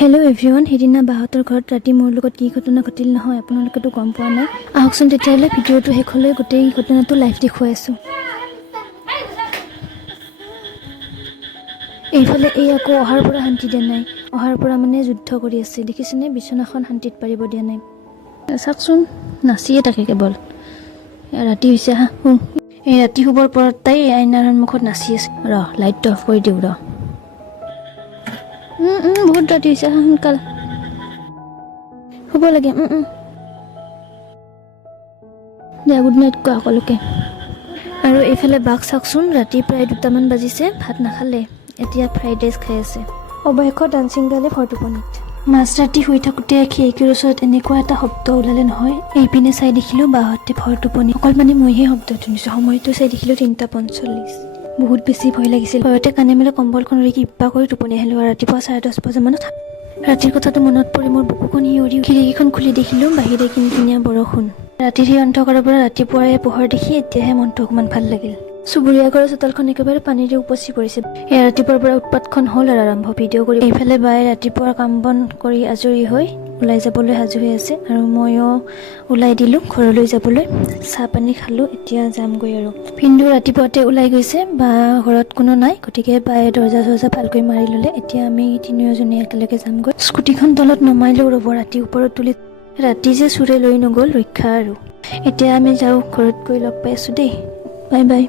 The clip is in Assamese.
হেল্ল' এভৰিৱান, সেইদিনা বাহঁতৰ ঘৰত ৰাতি মোৰ লগত কি ঘটনা ঘটিল নহয় আপোনালোকেতো গম পোৱা নাই। আহকচোন তেতিয়াহ'লে ভিডিঅ'টো শেষলৈ গোটেই ঘটনাটো লাইভ দেখুৱাই আছোঁ। এইফালে এই আকৌ অহাৰ পৰা শান্তি দিয়া নাই, অহাৰ পৰা মানে যুদ্ধ কৰি আছে। দেখিছেনে, বিচনাখন শান্তিত পাৰিব দিয়া নাই। চাওকচোন, নাচিয়ে থাকে কেৱল। ৰাতি হৈছে হা, এই ৰাতি শুবৰ পৰত তাই আইনাৰ সন্মুখত নাচি আছে। লাইটটো অফ কৰি দিওঁ বহুত ৰাতি হৈছে, সোনকাল শুব লাগে। দিয়া, গুড নাইট কোৱা সকলোকে। আৰু এইফালে বাঘ চাওকচোন, ৰাতি প্ৰায় 2টামান বাজিছে, ভাত নাখালে, এতিয়া ফ্ৰাইড ৰাইচ খাই আছে। অৱশেষত ডান্সিং গালে ভৰ টোপনিত। মাজ ৰাতি শুই থাকোঁতে খিৰিকীৰ ওচৰত এনেকুৱা এটা শব্দ ওলালে নহয়। এইপিনে চাই দেখিলোঁ বাহঁতে ভৰ টোপনি, অকল মানে মইহে শব্দ শুনিছোঁ। সময়টো চাই দেখিলোঁ 3:45। বহুত বেছি ভয় লাগিছিল। ভয়তে কানে মেলে কম্বলখন উৰি কিবা কৰি টোপনি আহিলোঁ। আৰু ৰাতিপুৱা 10:30 বজামানত ৰাতিৰ কথাটো মনত পৰি মোৰ বুকুখন শিয়ৰি খিৰিকীখন খুলি দেখিলোঁ বাহিৰে কিনকিনীয়া বৰষুণ। ৰাতিৰ সেই অন্ধকাৰৰ পৰা ৰাতিপুৱাৰে পোহৰ দেখি এতিয়াহে মনটো অকমান ভাল লাগিল। চুবুৰীয়া ঘৰৰ চোতালখন একেবাৰে পানীৰে উপচি পৰিছে। এয়া ৰাতিপুৱাৰ পৰা উৎপাতখন হ'ল আৰু আৰম্ভ। ভিডিঅ' কৰি এইফালে বায়ে ৰাতিপুৱাৰ কাম বন কৰি আজৰি হৈ ওলাই যাবলৈ সাজু হৈ আছে, আৰু ময়ো ওলাই দিলোঁ ঘৰলৈ যাবলৈ। চাহ পানী খালোঁ, এতিয়া যামগৈ আৰু। ভিনদেউ ৰাতিপুৱাতে ওলাই গৈছে, বা ঘৰত কোনো নাই, গতিকে বায়ে দৰ্জা চৰ্জা ভালকৈ মাৰি ল'লে। এতিয়া আমি তিনিওজনী একেলগে যামগৈ। স্কুটিখন তলত নমাইলেও ৰ'ব, ৰাতি ওপৰত তুলি ৰাতি যে চোৰে লৈ নগ'ল ৰক্ষা আৰু। এতিয়া আমি যাওঁ, ঘৰত গৈ লগ পাই আছোঁ দেই, বাই বাই।